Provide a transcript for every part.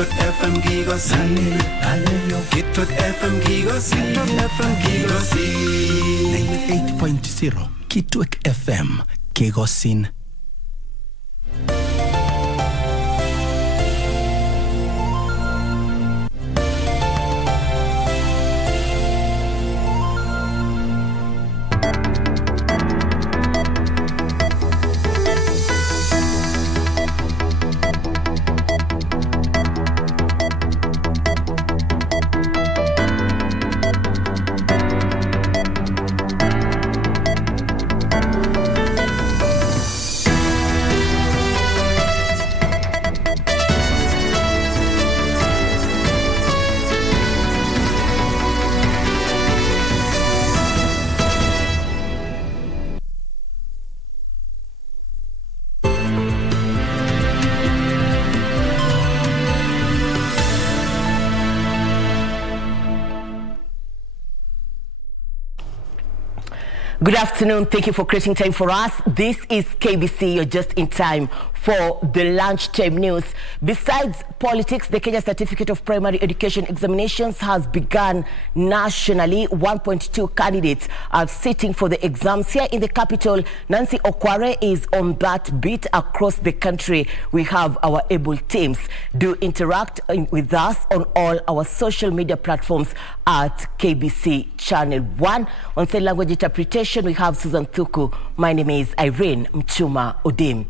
Kitwet FM Kigosin. Kitwet FM Kigosin. Kitwet FM Kigosin. 98.0 Kitwet FM Kigosin. Good afternoon. Thank you for creating time for us. This is KBC. You're just in time for the lunchtime news. Besides politics, the Kenya Certificate of Primary Education Examinations has begun nationally. 1.2 candidates are sitting for the exams here in the capital. Nancy Okware is on that beat across the country. We have our able teams. Do interact with us on all our social media platforms at KBC Channel 1. On sign language interpretation, we have Susan Thuku. My name is Irene Muchuma Odim.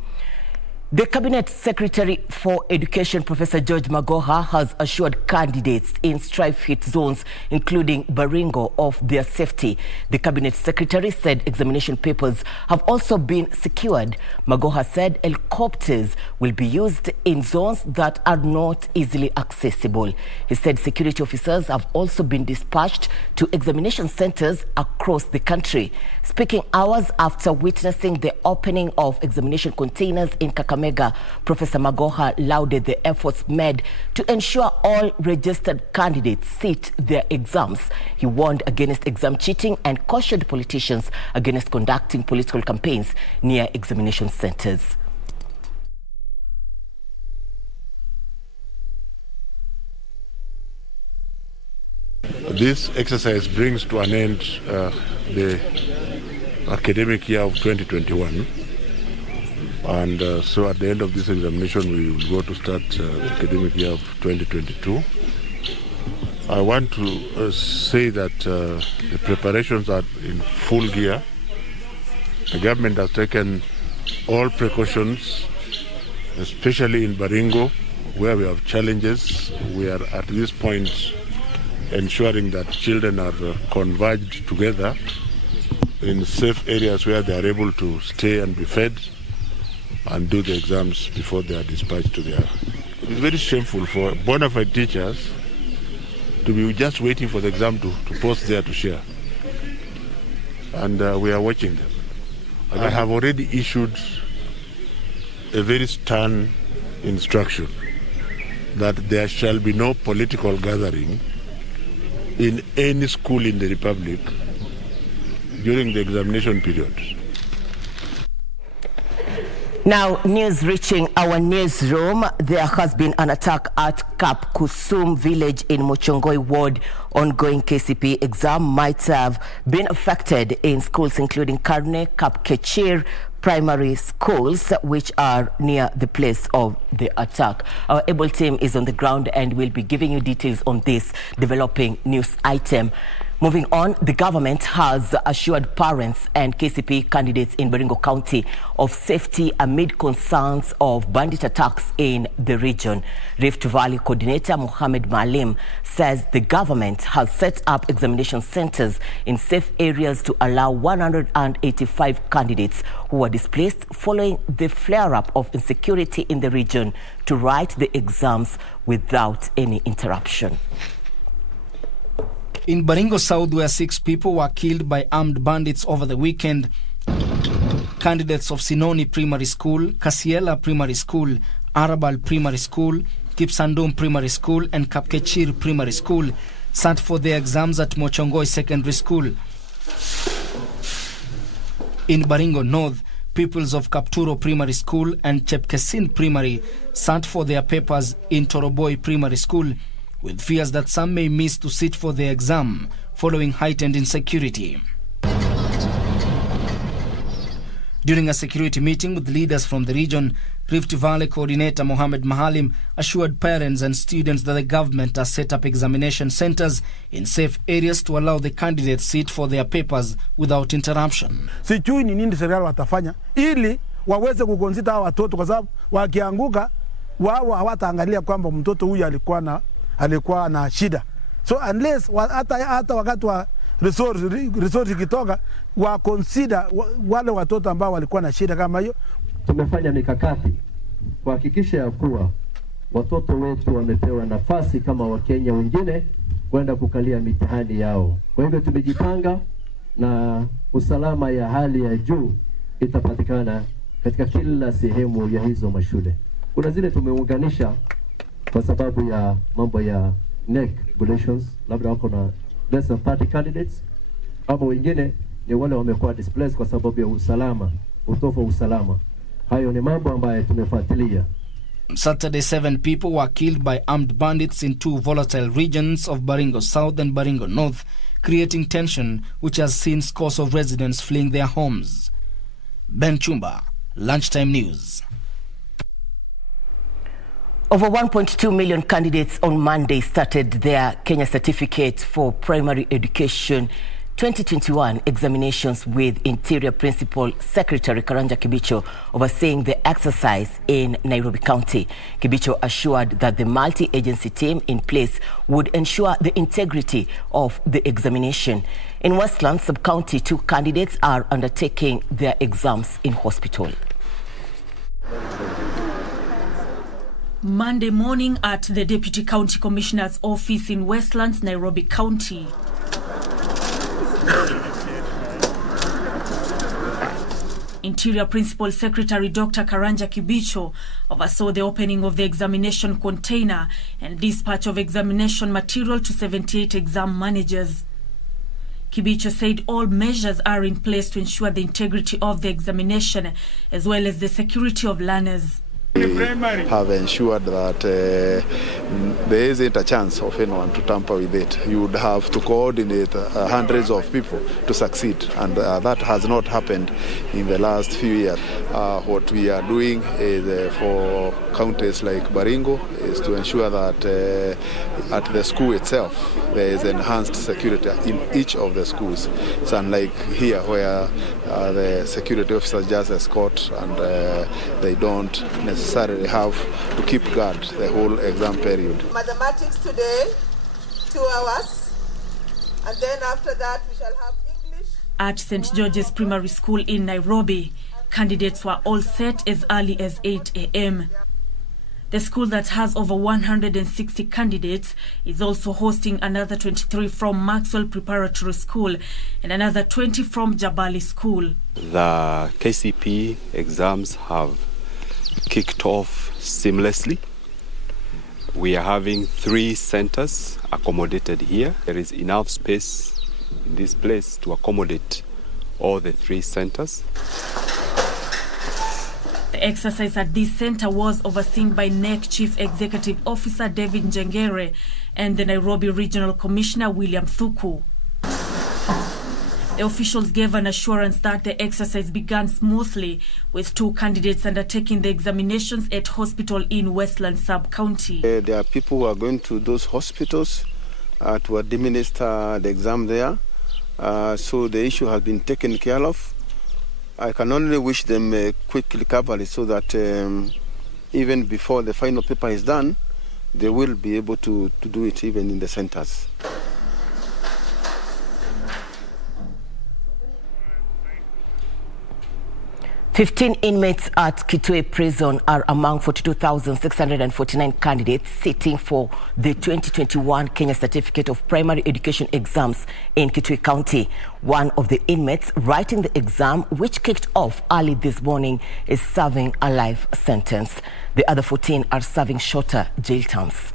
The Cabinet Secretary for Education, Professor George Magoha, has assured candidates in strife-hit zones, including Baringo, of their safety. The Cabinet Secretary said examination papers have also been secured. Magoha said helicopters will be used in zones that are not easily accessible. He said security officers have also been dispatched to examination centers across the country. Speaking hours after witnessing the opening of examination containers in Kakamega, Professor Magoha lauded the efforts made to ensure all registered candidates sit their exams. He warned against exam cheating and cautioned politicians against conducting political campaigns near examination centers. This exercise brings to an end the academic year of 2021. And so at the end of this examination, we will go to start the academic year of 2022. I want to say that the preparations are in full gear. The government has taken all precautions, especially in Baringo, where we have challenges. We are at this point ensuring that children are converged together in safe areas where they are able to stay and be fed and do the exams before they are dispatched to their... It's very shameful for bona fide teachers to be just waiting for the exam to post there to share. And we are watching them. I have already issued a very stern instruction that there shall be no political gathering in any school in the Republic during the examination period. Now, news reaching our newsroom. There has been an attack at Kap Kusum village in Mochongoi ward. Ongoing KCPE exam might have been affected in schools including Karne, Kap Kechir primary schools, which are near the place of the attack. Our able team is on the ground and will be giving you details on this developing news item. Moving on, the government has assured parents and KCPE candidates in Baringo County of safety amid concerns of bandit attacks in the region. Rift Valley Coordinator Mohammed Malim says the government has set up examination centers in safe areas to allow 185 candidates who were displaced following the flare-up of insecurity in the region to write the exams without any interruption. In Baringo South, where 6 people were killed by armed bandits over the weekend, candidates of Sinoni Primary School, Kasiela Primary School, Arabal Primary School, Kipsandum Primary School and Kapkechir Primary School sat for their exams at Mochongoi Secondary School. In Baringo North, pupils of Kapturo Primary School and Chepkesin Primary sat for their papers in Toroboi Primary School, with fears that some may miss to sit for their exam following heightened insecurity. During a security meeting with leaders from the region, Rift Valley Coordinator Mohamed Mahalim assured parents and students that the government has set up examination centers in safe areas to allow the candidates sit for their papers without interruption. Sijui ni nini serikali watafanya ili waweze kukonsita hawa watoto, kwa sababu wakianguka wao hawataangalia kwamba mtoto huyu alikuwa na shida. So unless hata wakati wa resource kitoka wa consider wale watoto ambao walikuwa na shida kama hiyo. Tumefanya mikakati kuhakikisha ya kuwa watoto wetu wamepewa nafasi kama Wakenya wengine kwenda kukalia mitihani yao. Kwa hivyo tumejipanga na usalama ya hali ya juu itapatikana katika kila sehemu ya hizo mashule. Kuna zile tumeunganisha kwa sababu ya mambo ya NEC regulations, labda wako na less than 30 candidates. Ama wengine ni wale wamekuwa displaced kwa sababu ya usalama, utofu wa usalama. Hayo ni mambo ambayo tumefuatilia. Saturday, 7 people were killed by armed bandits in 2 volatile regions of Baringo South and Baringo North, creating tension which has seen scores of residents fleeing their homes. Ben Chumba, Lunchtime News. Over 1.2 million candidates on Monday started their Kenya Certificate for Primary Education 2021 examinations, with Interior Principal Secretary Karanja Kibicho overseeing the exercise in Nairobi County. Kibicho assured that the multi-agency team in place would ensure the integrity of the examination. In Westland Sub-County, 2 candidates are undertaking their exams in hospital. Monday morning at the Deputy County Commissioner's office in Westlands, Nairobi County. Interior Principal Secretary Dr. Karanja Kibicho oversaw the opening of the examination container and dispatch of examination material to 78 exam managers. Kibicho said all measures are in place to ensure the integrity of the examination as well as the security of learners. We have ensured that there isn't a chance of anyone to tamper with it. You would have to coordinate hundreds of people to succeed, and that has not happened in the last few years. What we are doing is for counties like Baringo is to ensure that at the school itself there is enhanced security in each of the schools. It's unlike here where the security officers just escort and they don't necessarily have to keep guard the whole exam period. Mathematics today, 2 hours, and then after that we shall have English. At St. George's Primary School in Nairobi, candidates were all set as early as 8 a.m. The school that has over 160 candidates is also hosting another 23 from Maxwell Preparatory School and another 20 from Jabali School. The KCPE exams have kicked off seamlessly. We are having 3 centers accommodated here. There is enough space in this place to accommodate all the 3 centers. The exercise at this center was overseen by NEC Chief Executive Officer David Njengere and the Nairobi Regional Commissioner William Thuku. The officials gave an assurance that the exercise began smoothly, with 2 candidates undertaking the examinations at hospital in Westland Sub-County. There are people who are going to those hospitals to administer the exam there. So the issue has been taken care of. I can only wish them a quick recovery so that even before the final paper is done, they will be able to do it even in the centers. "15 inmates at Kitui Prison are among 42,649 candidates sitting for the 2021 Kenya Certificate of Primary Education exams in Kitui County. One of the inmates writing the exam, which kicked off early this morning, is serving a life sentence. The other 14 are serving shorter jail terms.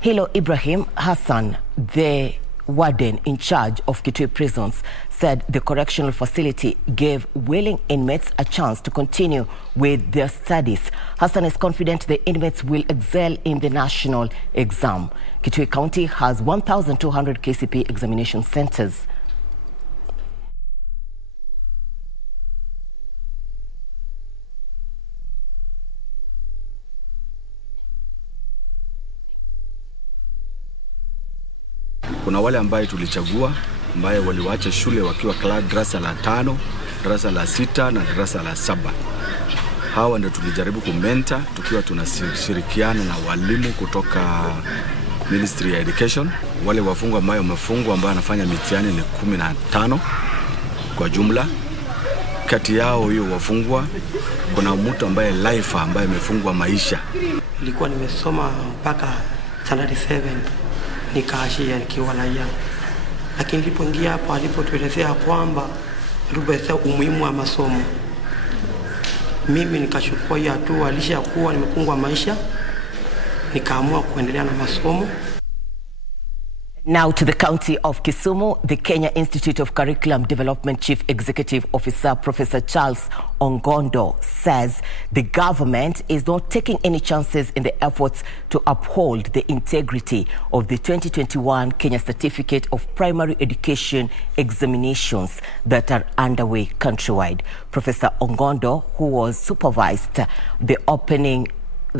Hilo Ibrahim Hassan, the warden in charge of Kitui prisons said the correctional facility gave willing inmates a chance to continue with their studies. Hassan is confident the inmates will excel in the national exam. Kitui County has 1,200 KCPE examination centers. Kuna wale ambaye tulichagua ambaye waliwacha shule wakiwa darasa la 5, darasa la 6 na darasa la 7. Hawa ndio tulijaribu kumenta tukiwa tunashirikiana na walimu kutoka Ministry ya Education. Wale wafungwa ambao wamefungwa ambao wanafanya mitihani ni 15 kwa jumla. Kati yao hiyo wafungwa kuna mtu ambaye life ambaye amefungwa maisha. Nilikuwa nimesoma mpaka standard 7 nikaashia nikiwa raia, lakini nilipoingia hapo alipotuelezea kwamba tuelezea umuhimu wa masomo, mimi nikachukua hiyo hatua. Alishakuwa nimefungwa maisha, nikaamua kuendelea na masomo. Now to the county of Kisumu, the Kenya Institute of Curriculum Development Chief Executive Officer Professor Charles Ongondo says the government is not taking any chances in the efforts to uphold the integrity of the 2021 Kenya Certificate of Primary Education examinations that are underway countrywide. Professor Ongondo, who was supervised the opening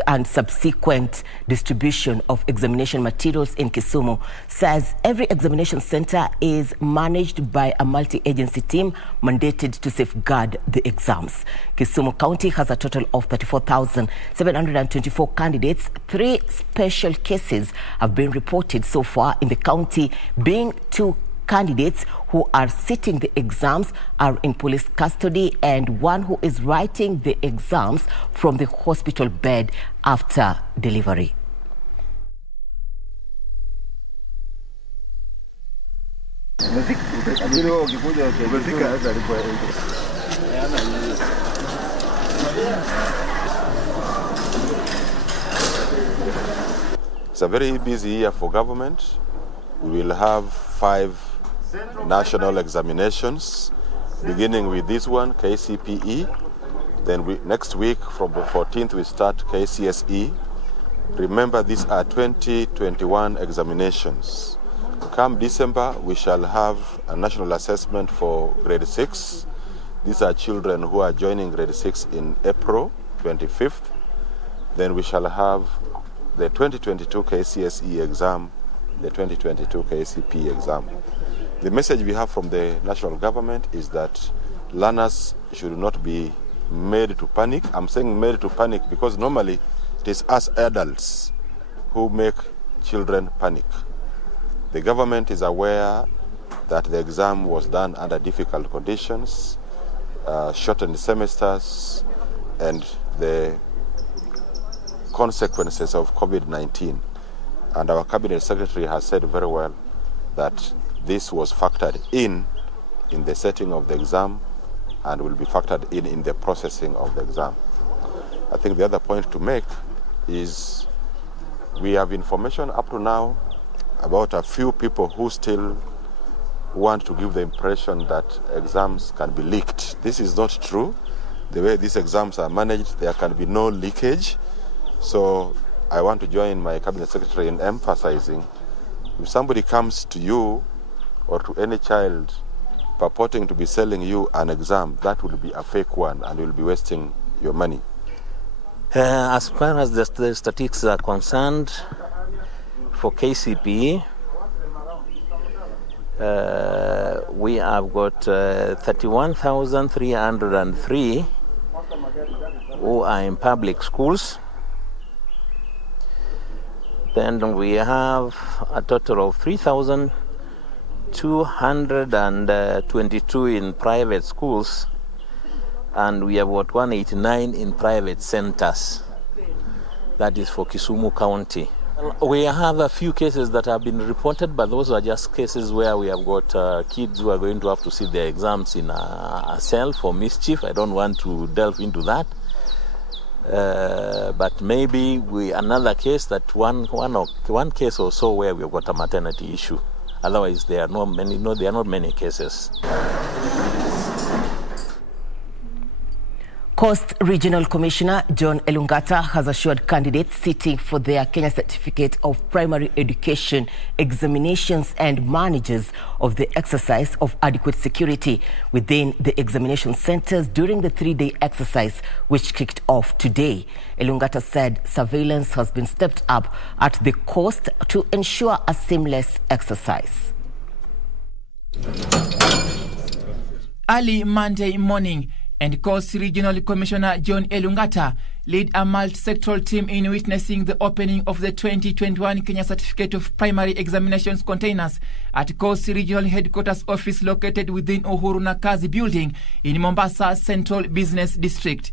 and subsequent distribution of examination materials in Kisumu, says every examination center is managed by a multi-agency team mandated to safeguard the exams. Kisumu County has a total of 34,724 candidates. 3 special cases have been reported so far in the county, being 2 candidates who are sitting the exams are in police custody and 1 who is writing the exams from the hospital bed after delivery. It's a very busy year for government. We will have 5 national examinations, beginning with this one, KCPE. Then next week, from the 14th, we start KCSE. Remember, these are 2021 examinations. Come December, we shall have a national assessment for grade 6. These are children who are joining grade 6 in April 25th. Then we shall have the 2022 KCSE exam, the 2022 KCPE exam. The message we have from the national government is that learners should not be made to panic. I'm saying made to panic because normally it is us adults who make children panic. The government is aware that the exam was done under difficult conditions, shortened semesters, and the consequences of COVID-19. And our cabinet secretary has said very well that this was factored in the setting of the exam and will be factored in the processing of the exam. I think the other point to make is we have information up to now about a few people who still want to give the impression that exams can be leaked. This is not true. The way these exams are managed, there can be no leakage. So I want to join my cabinet secretary in emphasizing, if somebody comes to you or to any child purporting to be selling you an exam, that will be a fake one and you'll be wasting your money. As far as the statistics are concerned, for KCPE, we have got 31,303 who are in public schools. Then we have a total of 3,222 in private schools, and we have got 189 in private centers. That is for Kisumu County. We have a few cases that have been reported, but those are just cases where we have got kids who are going to have to sit their exams in a cell for mischief. I don't want to delve into that. But maybe another case that one case or so where we've got a maternity issue, Otherwise, there are not many cases. Coast Regional Commissioner John Elungata has assured candidates sitting for their Kenya Certificate of Primary Education examinations and managers of the exercise of adequate security within the examination centers during the 3-day exercise, which kicked off today. Elungata said surveillance has been stepped up at the coast to ensure a seamless exercise. Early Monday morning, and Coast Regional Commissioner John Elungata led a multi-sectoral team in witnessing the opening of the 2021 Kenya Certificate of Primary Examinations containers at Coast Regional Headquarters office located within Uhuru Nakazi building in Mombasa Central Business District.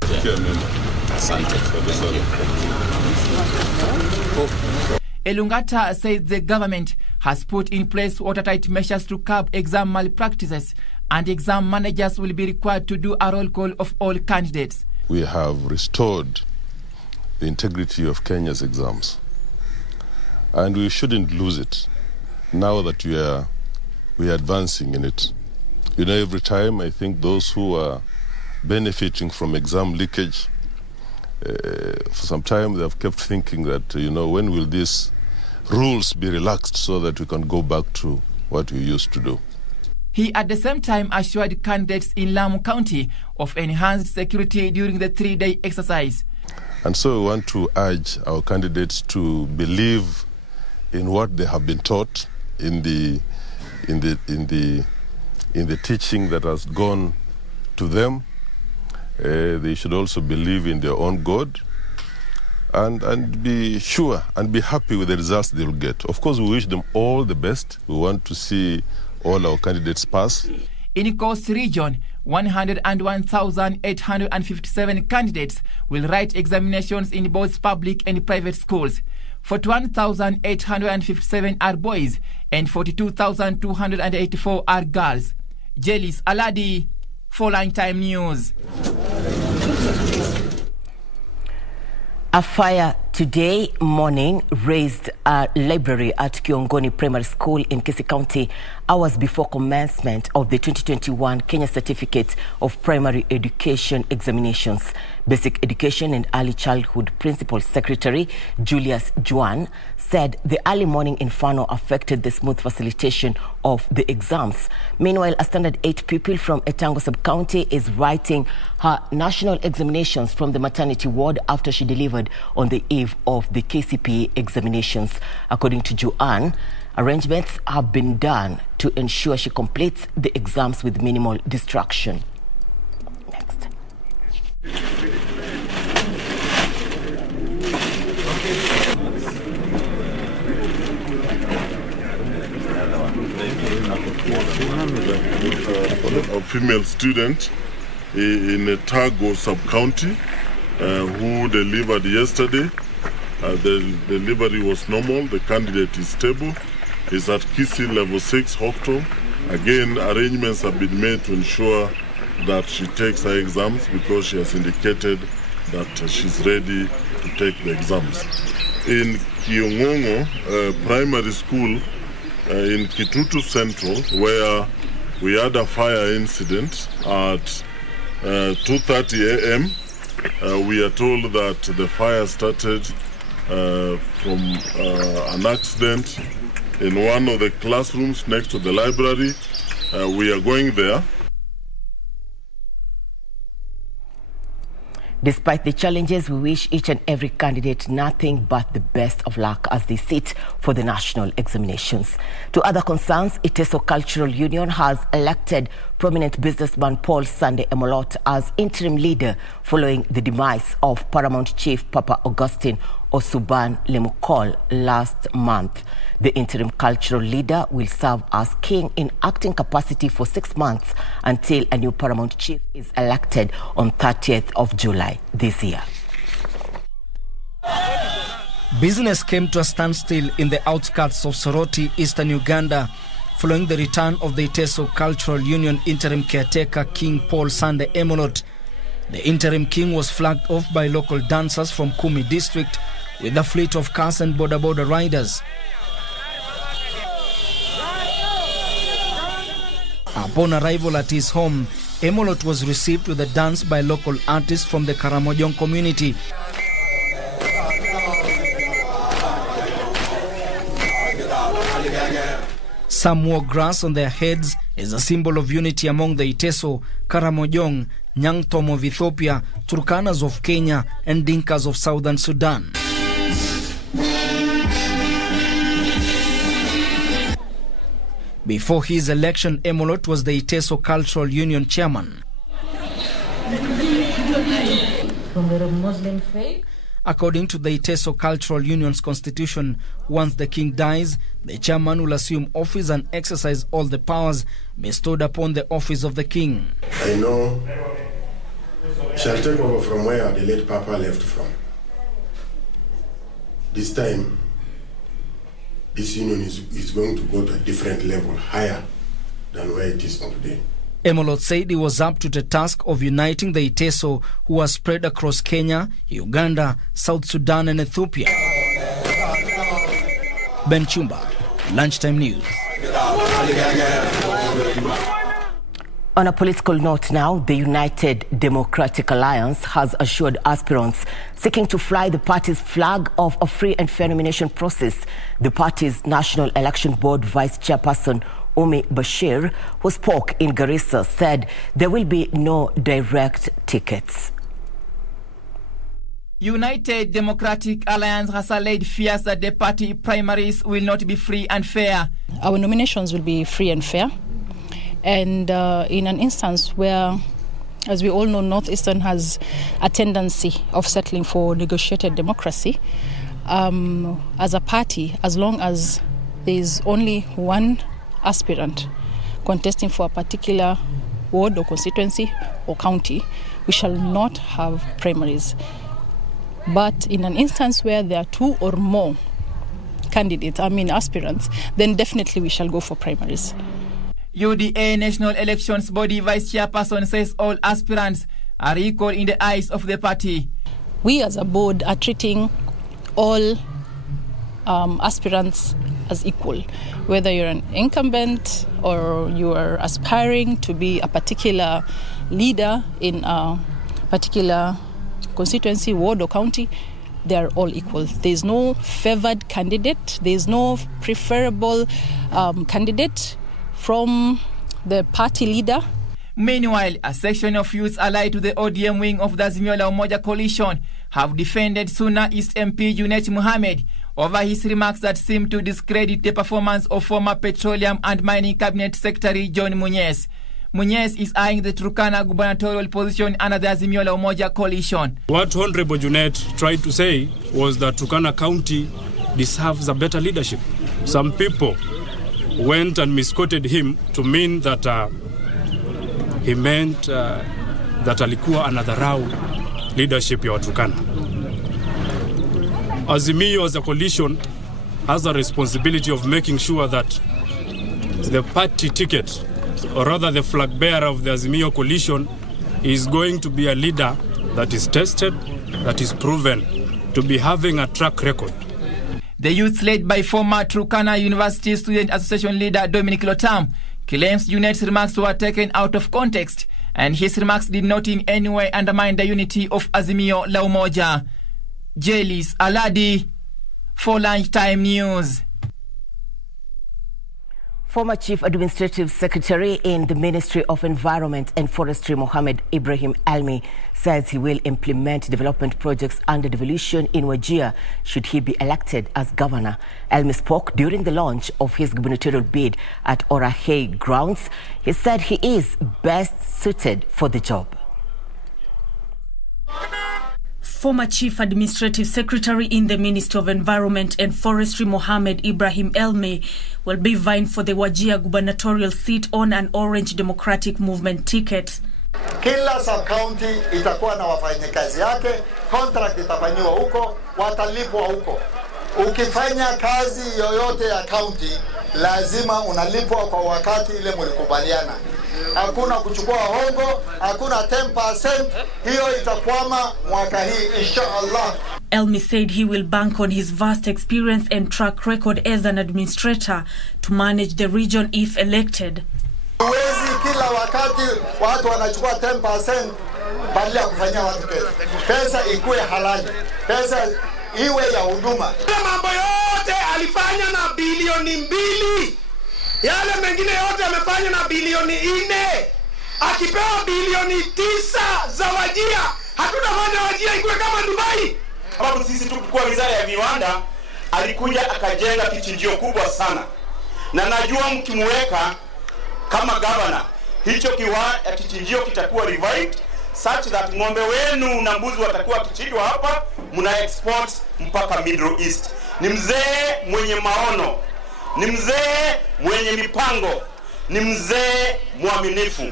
Elungata said the government has put in place watertight measures to curb exam malpractices, and exam managers will be required to do a roll call of all candidates. We have restored the integrity of Kenya's exams, and we shouldn't lose it now that we are advancing in it. You know, every time I think those who are benefiting from exam leakage, for some time they have kept thinking that, when will these rules be relaxed so that we can go back to what we used to do. He at the same time assured candidates in Lamu County of enhanced security during the 3-day exercise. And so we want to urge our candidates to believe in what they have been taught in the teaching that has gone to them. They should also believe in their own God and be sure and be happy with the results they will get. Of course, we wish them all the best. We want to see all our candidates pass. In Coast Region, 101,857 candidates will write examinations in both public and private schools. 41,857 are boys and 42,284 are girls. Jelis Aladi for Lunchtime News. A fire today morning razed a library at Kiongoni Primary School in Kisii County hours before commencement of the 2021 Kenya Certificate of Primary Education examinations. Basic Education and Early Childhood Principal Secretary Julius Juan said the early morning inferno affected the smooth facilitation of the exams. Meanwhile, a standard 8 pupil from Etango Sub-County is writing her national examinations from the maternity ward after she delivered on the eve of the KCPE examinations. According to Juan, arrangements have been done to ensure she completes the exams with minimal distraction. Next. A female student in Etango Sub-County who delivered yesterday. The delivery was normal. The candidate is stable. Is at Kisii level 6 hospital. Again, arrangements have been made to ensure that she takes her exams because she has indicated that she's ready to take the exams. In Kiongongo Primary School in Kitutu Central, where we had a fire incident at 2:30 a.m. We are told that the fire started from an accident in one of the classrooms next to the library. We are going there. Despite the challenges, we wish each and every candidate nothing but the best of luck as they sit for the national examinations. To other concerns, Iteso Cultural Union has elected prominent businessman Paul Sunday Emolot as interim leader following the demise of Paramount Chief Papa Augustine Osuban Lemukol last month. The interim cultural leader will serve as king in acting capacity for 6 months until a new Paramount Chief is elected on 30th of July this year. Business came to a standstill in the outskirts of Soroti, eastern Uganda, following the return of the Iteso Cultural Union interim caretaker King Paul Sunday Emolot. The interim king was flagged off by local dancers from Kumi district with a fleet of cars and border riders. Upon arrival at his home, Emolot was received with a dance by local artists from the Karamojong community. Some wore grass on their heads as a symbol of unity among the Iteso, Karamojong, Nyangtom of Ethiopia, Turkanas of Kenya, and Dinkas of Southern Sudan. Before his election, Emolot was the Iteso Cultural Union chairman. From the Muslim faith? According to the Iteso Cultural Union's constitution, once the king dies, the chairman will assume office and exercise all the powers bestowed upon the office of the king. I know shall take over from where the late Papa left from. This time, this union is going to go to a different level, higher than where it is today. Emolot said he was up to the task of uniting the Iteso, who are spread across Kenya, Uganda, South Sudan and Ethiopia. Ben Chumba, Lunchtime News. On a political note now, the United Democratic Alliance has assured aspirants seeking to fly the party's flag of a free and fair nomination process. The party's National Election Board Vice Chairperson Umi Bashir, who spoke in Garissa, said there will be no direct tickets. United Democratic Alliance has allayed fears that the party primaries will not be free and fair. Our nominations will be free and fair. And in an instance where, as we all know, Northeastern has a tendency of settling for negotiated democracy, as a party, as long as there is only one aspirant contesting for a particular ward or constituency or county, we shall not have primaries. But in an instance where there are two or more aspirants, then definitely we shall go for primaries. UDA National Elections Body Vice Chairperson says all aspirants are equal in the eyes of the party. We as a board are treating all aspirants as equal, whether you're an incumbent or you are aspiring to be a particular leader in a particular constituency, ward or county. They are all equal. There is no favored candidate. There is no preferable candidate from the party leader. Meanwhile, a section of youths allied to the ODM wing of the Azimio la Umoja coalition have defended Suna East MP Junet Mohamed over his remarks that seem to discredit the performance of former Petroleum and Mining Cabinet Secretary John Munyes. Munyes is eyeing the Turkana gubernatorial position under the Azimio la Umoja coalition. What Honorable Junet tried to say was that Turkana County deserves a better leadership. Some people went and misquoted him to mean that he meant that alikuwa anadharau leadership ya Turkana. Azimio as a coalition has a responsibility of making sure that the party ticket, or rather the flag bearer of the Azimio coalition, is going to be a leader that is tested, that is proven to be having a track record. The youth led by former Turkana University Student Association leader Dominic Lotam claims Junet's remarks were taken out of context and his remarks did not in any way undermine the unity of Azimio la Umoja. Jelis Aladi for Lunchtime News. Former Chief Administrative Secretary in the Ministry of Environment and Forestry, Mohammed Ibrahim Almi, says he will implement development projects under devolution in Wajir should he be elected as governor. Almi spoke during the launch of his gubernatorial bid at Orahei grounds. He said he is best suited for the job. Former Chief Administrative Secretary in the Ministry of Environment and Forestry, Mohammed Ibrahim Elme, will be vying for the Wajir gubernatorial seat on an Orange Democratic Movement ticket. Kila sub-county itakuwa na wafanyikazi yake, contract itafanyiwa huko, watalipwa huko. Ukifanya kazi yoyote ya county, lazima unalipwa kwa wakati ile mlikubaliana. Hakuna kuchukua hongo, hakuna 10%, hiyo itakwama mwaka hii inshallah. Elmi said he will bank on his vast experience and track record as an administrator to manage the region if elected. Huwezi kila wakati watu wanachukua 10% badala ya kufanyia watu pesa. Pesa ikuwe halali. Pesa iwe ya huduma. Mambo yote alifanya na bilioni 2. Yale mengine yote amefanya na bilioni 4. Akipewa bilioni 9 za Wajir, hatutafanya Wajir ikuwe kama Dubai. Sababu sisi tukikuwa wizara ya viwanda, alikuja akajenga kichinjio kubwa sana. Na najua mkimweka kama governor, hicho kichinjio kitakuwa revived such that ng'ombe wenu na mbuzi watakuwa kichinjwa hapa, muna export mpaka Middle East. Ni mzee mwenye maono, ni mzee mwenye mipango, ni mzee mwaminifu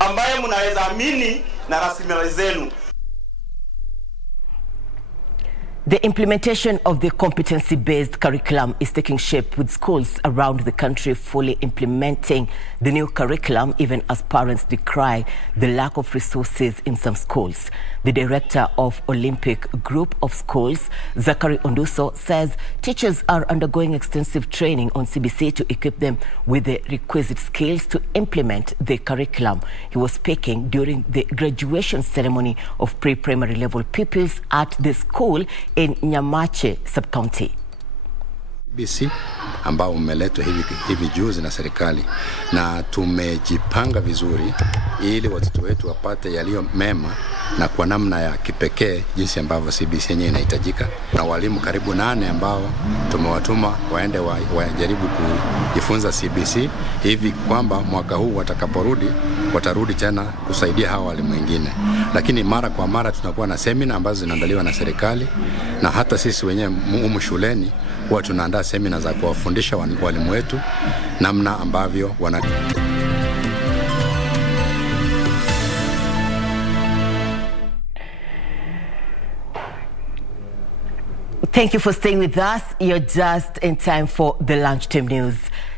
ambaye mnaweza amini na rasilimali zenu. The implementation of the competency-based curriculum is taking shape, with schools around the country fully implementing the new curriculum, even as parents decry the lack of resources in some schools. The director of Olympic Group of Schools, Zachary Onduso, says teachers are undergoing extensive training on CBC to equip them with the requisite skills to implement the curriculum. He was speaking during the graduation ceremony of pre-primary level pupils at the school in Nyamache sub-county. KBC ambao umeletwa hivi juzi na serikali, na tumejipanga vizuri ili watoto wetu wapate yaliyo mema na kwa namna ya kipekee jinsi ambavyo CBC yenyewe inahitajika, na walimu karibu 8 ambao tumewatuma waende wajaribu kujifunza CBC hivi kwamba mwaka huu watakaporudi watarudi tena kusaidia hawa walimu wengine. Lakini mara kwa mara tunakuwa na semina ambazo zinaandaliwa na serikali, na hata sisi wenyewe humu shuleni huwa tunaandaa semina za kuwafundisha walimu wetu namna ambavyo wana. Thank you for staying with us. You're just in time for the Lunchtime News.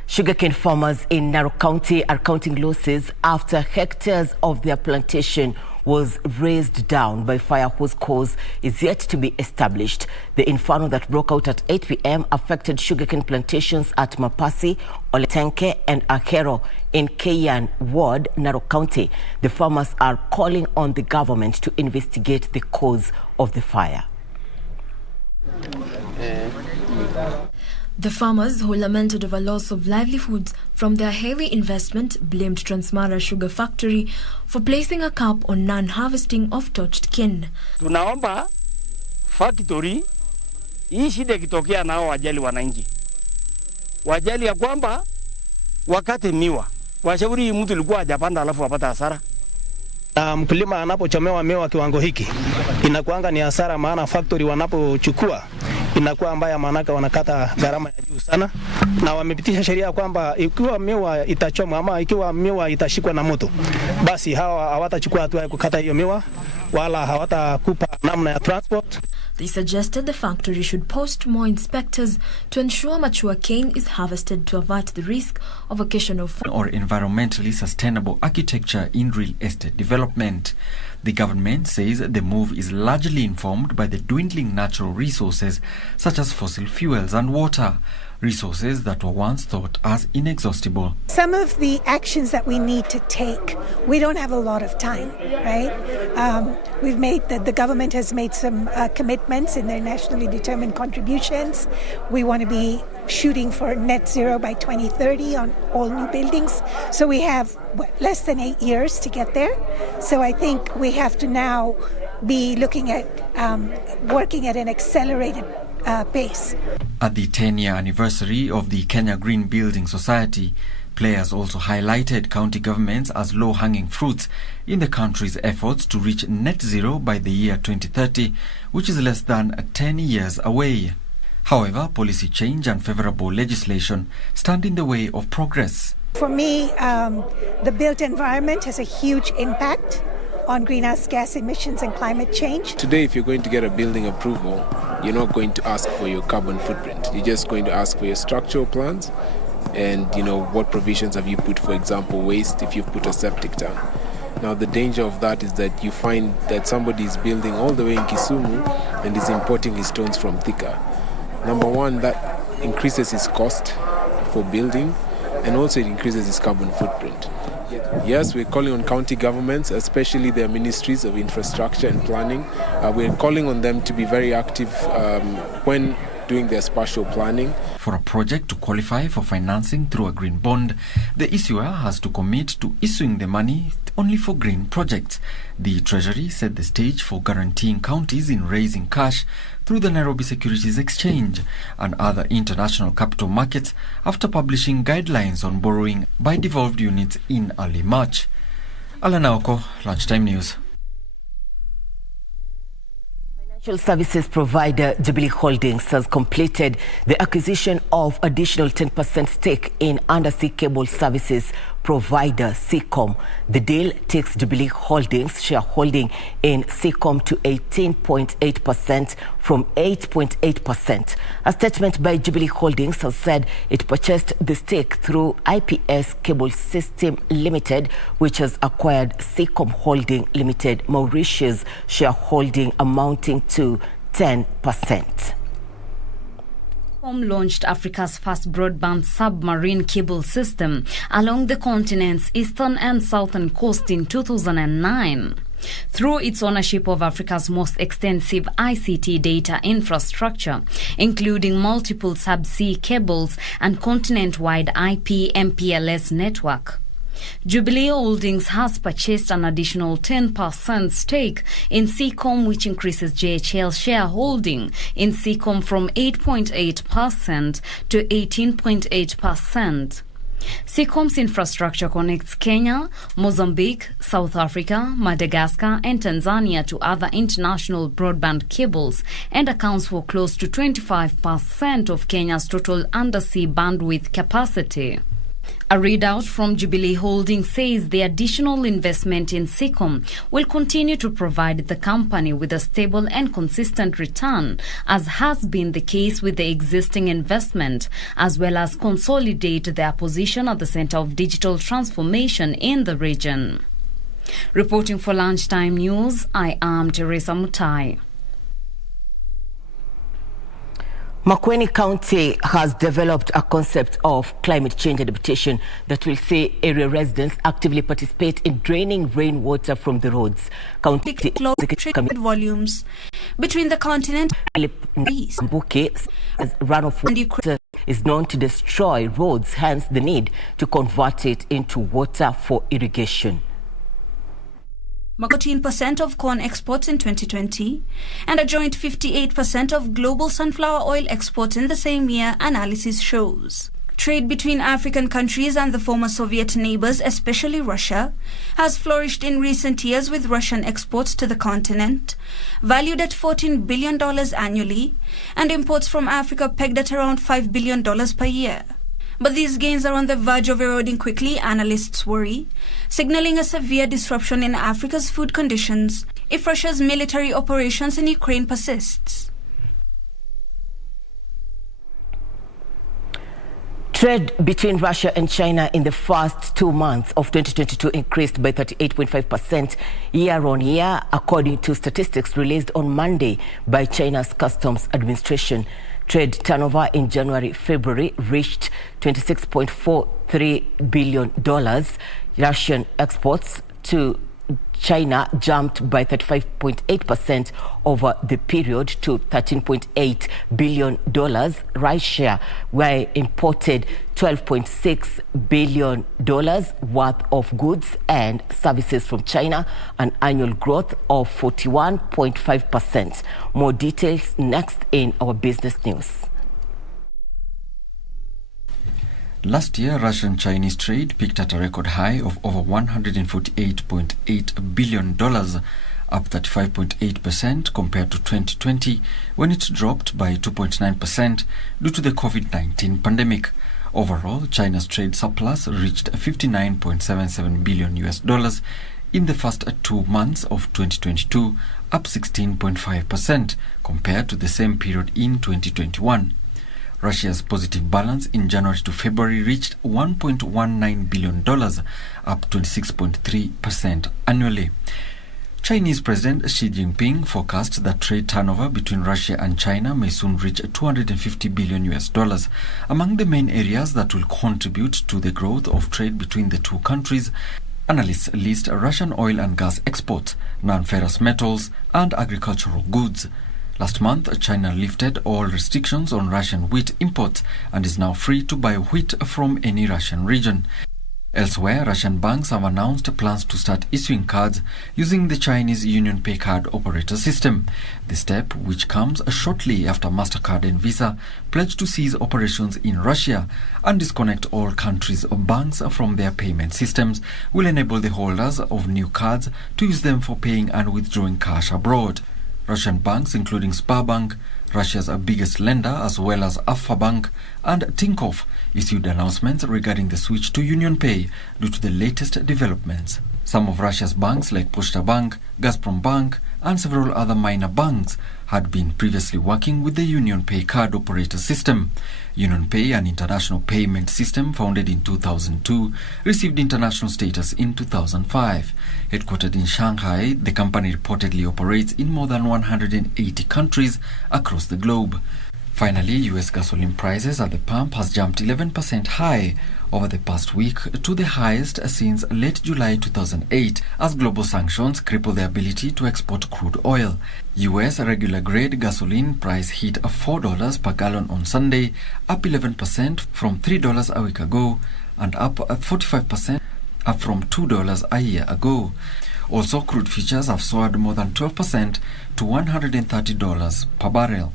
Sugarcane farmers in Narok County are counting losses after hectares of their plantation was razed down by fire whose cause is yet to be established. The inferno that broke out at 8 p.m. affected sugarcane plantations at Mapasi, Oletenke and Ahero in Kayan Ward, Narok County. The farmers are calling on the government to investigate the cause of the fire. The farmers, who lamented over loss of livelihoods from their heavy investment, blamed Transmara Sugar Factory for placing a cap on non-harvesting of torched cane. Tunaomba factory hii shida ikitokea nao wajali wananchi. Wajali ya kwamba wakati miwa. Washauri mtu alikuwa hajapanda alafu apata hasara. Mkulima anapochomewa miwa kiwango hiki inakuanga ni hasara, maana factory wanapochukua inakuwa mbaya, maana wanakata gharama ya juu sana, na wamepitisha sheria kwamba ikiwa miwa itachomwa ama ikiwa miwa itashikwa na moto, basi hawa hawatachukua hatua ya kukata hiyo miwa wala hawatakupa namna ya transport. They suggested the factory should post more inspectors to ensure mature cane is harvested to avert the risk of occasional or environmentally sustainable architecture in real estate development. The government says the move is largely informed by the dwindling natural resources such as fossil fuels and water, resources that were once thought as inexhaustible. Some of the actions that we need to take, we don't have a lot of time, right? The government has made some commitments in their nationally determined contributions. We want to be shooting for net zero by 2030 on all new buildings. So we have less than 8 years to get there. So I think we have to now be looking at working at an accelerated pace. At the 10-year anniversary of the Kenya Green Building Society, players also highlighted county governments as low-hanging fruits in the country's efforts to reach net zero by the year 2030, which is less than 10 years away. However, policy change and favorable legislation stand in the way of progress. For me, the built environment has a huge impact on greenhouse gas emissions and climate change. Today, if you're going to get a building approval, you're not going to ask for your carbon footprint. You're just going to ask for your structural plans and, what provisions have you put, for example, waste, if you've put a septic tank. Now, the danger of that is that you find that somebody is building all the way in Kisumu and is importing his stones from Thika. Number one, that increases his cost for building, and also it increases his carbon footprint. Yes, we're calling on county governments, especially their ministries of infrastructure and planning. We're calling on them to be very active when doing their spatial planning. For a project to qualify for financing through a green bond, the issuer has to commit to issuing the money only for green projects. The Treasury set the stage for guaranteeing counties in raising cash through the Nairobi Securities Exchange and other international capital markets after publishing guidelines on borrowing by devolved units in early March. Alana Oko, Lunchtime News. Financial services provider Jubilee Holdings has completed the acquisition of additional 10% stake in undersea cable services provider Seacom. The deal takes Jubilee Holdings shareholding in Seacom to 18.8% from 8.8%. A statement by Jubilee Holdings has said it purchased the stake through IPS Cable System Limited, which has acquired Seacom Holding Limited Mauritius shareholding amounting to 10%. Launched Africa's first broadband submarine cable system along the continent's eastern and southern coast in 2009. Through its ownership of Africa's most extensive ICT data infrastructure, including multiple subsea cables and continent-wide IP MPLS network. Jubilee Holdings has purchased an additional 10% stake in Seacom, which increases JHL's shareholding in Seacom from 8.8% to 18.8%. Seacom's infrastructure connects Kenya, Mozambique, South Africa, Madagascar and Tanzania to other international broadband cables and accounts for close to 25% of Kenya's total undersea bandwidth capacity. A readout from Jubilee Holdings says the additional investment in Seacom will continue to provide the company with a stable and consistent return, as has been the case with the existing investment, as well as consolidate their position at the center of digital transformation in the region. Reporting for Lunchtime News, I am Teresa Mutai. Makueni County has developed a concept of climate change adaptation that will see area residents actively participate in draining rainwater from the roads. County volumes between the continent and east. As runoff water is known to destroy roads, hence the need to convert it into water for irrigation. 14% of corn exports in 2020 and a joint 58% of global sunflower oil exports in the same year, analysis shows. Trade between African countries and the former Soviet neighbors, especially Russia, has flourished in recent years, with Russian exports to the continent valued at $14 billion annually and imports from Africa pegged at around $5 billion per year. But these gains are on the verge of eroding quickly, analysts worry, signaling a severe disruption in Africa's food conditions if Russia's military operations in Ukraine persists. Trade between Russia and China in the first 2 months of 2022 increased by 38.5% year-on-year, according to statistics released on Monday by China's Customs Administration. Trade turnover in January-February reached $26.43 billion. Russian exports to China jumped by 35.8% over the period to $13.8 billion. Russia imported $12.6 billion worth of goods and services from China, an annual growth of 41.5%. More details next in our business news. Last year, Russian-Chinese trade peaked at a record high of over $148.8 billion, up 35.8% compared to 2020, when it dropped by 2.9% due to the COVID-19 pandemic. Overall, China's trade surplus reached $59.77 billion in the first 2 months of 2022, up 16.5% compared to the same period in 2021. Russia's positive balance in January to February reached $1.19 billion, up 26.3% annually. Chinese President Xi Jinping forecast that trade turnover between Russia and China may soon reach $250 billion. Among the main areas that will contribute to the growth of trade between the two countries Analysts list Russian oil and gas exports, non-ferrous metals, and agricultural goods. Last month, China lifted all restrictions on Russian wheat imports and is now free to buy wheat from any Russian region. Elsewhere, Russian banks have announced plans to start issuing cards using the Chinese UnionPay card operator system. The step, which comes shortly after MasterCard and Visa pledged to cease operations in Russia and disconnect all countries' banks from their payment systems, will enable the holders of new cards to use them for paying and withdrawing cash abroad. Russian banks, including Sberbank, Russia's biggest lender, as well as Alfa Bank and Tinkoff, issued announcements regarding the switch to UnionPay due to the latest developments. Some of Russia's banks, like Pochta Bank, Gazprom Bank, and several other minor banks, had been previously working with the UnionPay card operator system. UnionPay, an international payment system founded in 2002, received international status in 2005. Headquartered in Shanghai, the company reportedly operates in more than 180 countries across the globe. Finally, U.S. gasoline prices at the pump has jumped 11% high over the past week to the highest since late July 2008 as global sanctions cripple the ability to export crude oil. U.S. regular grade gasoline price hit $4 per gallon on Sunday, up 11% from $3 a week ago and up 45% up from $2 a year ago. Also, crude futures have soared more than 12% to $130 per barrel.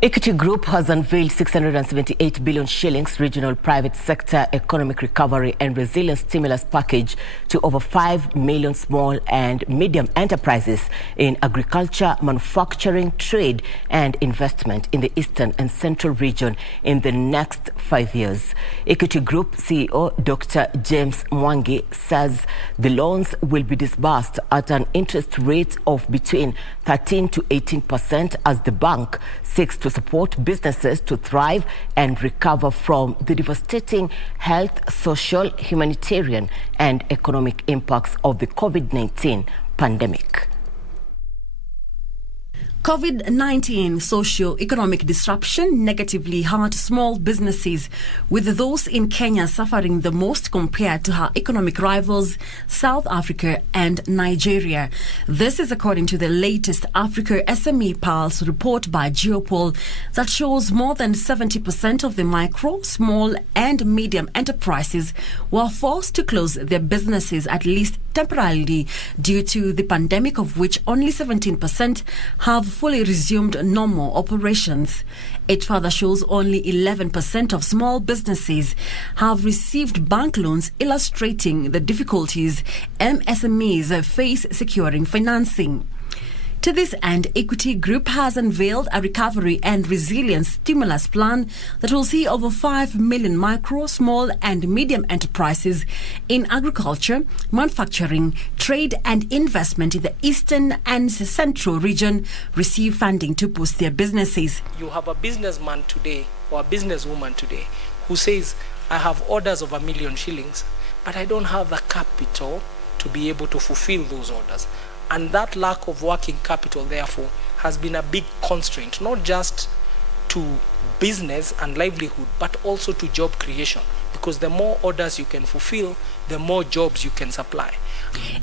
Equity Group has unveiled 678 billion shillings regional private sector economic recovery and resilience stimulus package to over 5 million small and medium enterprises in agriculture, manufacturing, trade and investment in the eastern and central region in the next 5 years. Equity Group CEO Dr. James Mwangi says the loans will be disbursed at an interest rate of between 13 to 18% as the bank seeks to support businesses to thrive and recover from the devastating health, social, humanitarian and economic impacts of the COVID-19 pandemic. COVID-19 socio-economic disruption negatively hurt small businesses, with those in Kenya suffering the most compared to her economic rivals, South Africa and Nigeria. This is according to the latest Africa SME Pulse report by Geopol that shows more than 70% of the micro, small and medium enterprises were forced to close their businesses at least temporarily due to the pandemic, of which only 17% have fully resumed normal operations. It further shows only 11% of small businesses have received bank loans, illustrating the difficulties MSMEs face securing financing. To this end, Equity Group has unveiled a recovery and resilience stimulus plan that will see over 5 million micro, small and medium enterprises in agriculture, manufacturing, trade and investment in the eastern and central region receive funding to boost their businesses. You have a businessman today or a businesswoman today who says, I have orders of 1 million shillings, but I don't have the capital to be able to fulfill those orders. And that lack of working capital, therefore, has been a big constraint, not just to business and livelihood, but also to job creation. Because the more orders you can fulfill, the more jobs you can supply.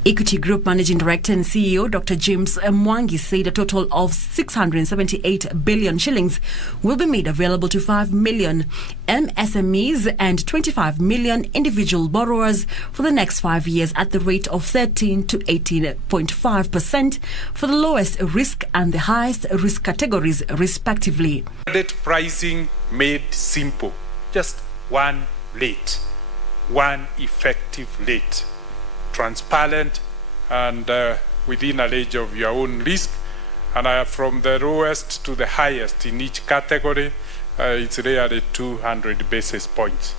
Equity Group Managing Director and CEO Dr. James Mwangi said a total of 678 billion shillings will be made available to 5 million MSMEs and 25 million individual borrowers for the next 5 years at the rate of 13 to 18.5% for the lowest risk and the highest risk categories, respectively. Credit pricing made simple. Just one rate, one effective rate. Transparent and within a range of your own risk, and from the lowest to the highest in each category, it's rarely 200 basis points.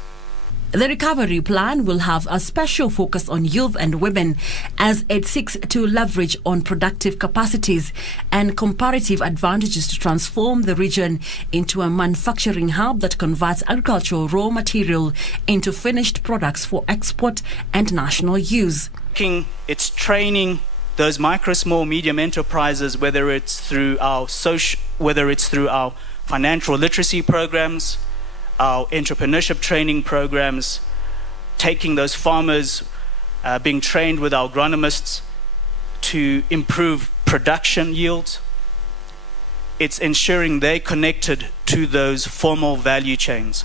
The recovery plan will have a special focus on youth and women as it seeks to leverage on productive capacities and comparative advantages to transform the region into a manufacturing hub that converts agricultural raw material into finished products for export and national use. It's training those micro, small, medium enterprises, whether it's through our financial literacy programs, our entrepreneurship training programs, taking those farmers, being trained with our agronomists to improve production yields. It's ensuring they're connected to those formal value chains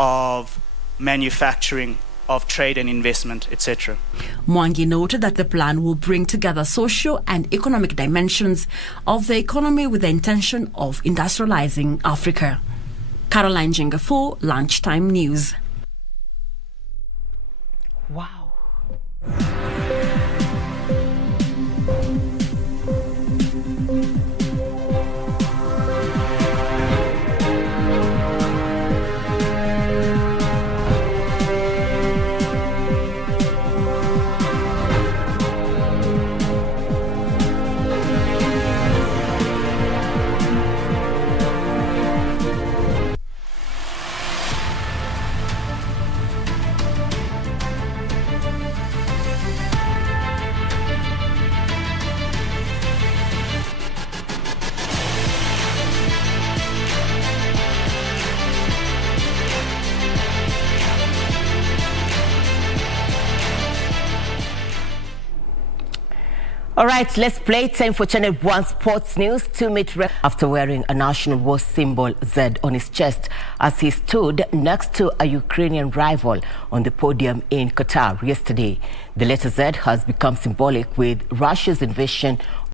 of manufacturing, of trade and investment, etc. Mwangi noted that the plan will bring together social and economic dimensions of the economy with the intention of industrializing Africa. Caroline Jenga for Lunchtime News. Wow. All right, let's play. Time for Channel 1 Sports News. 2-minute after wearing a national war symbol Z on his chest as he stood next to a Ukrainian rival on the podium in Qatar yesterday. The letter Z has become symbolic with Russia's invasion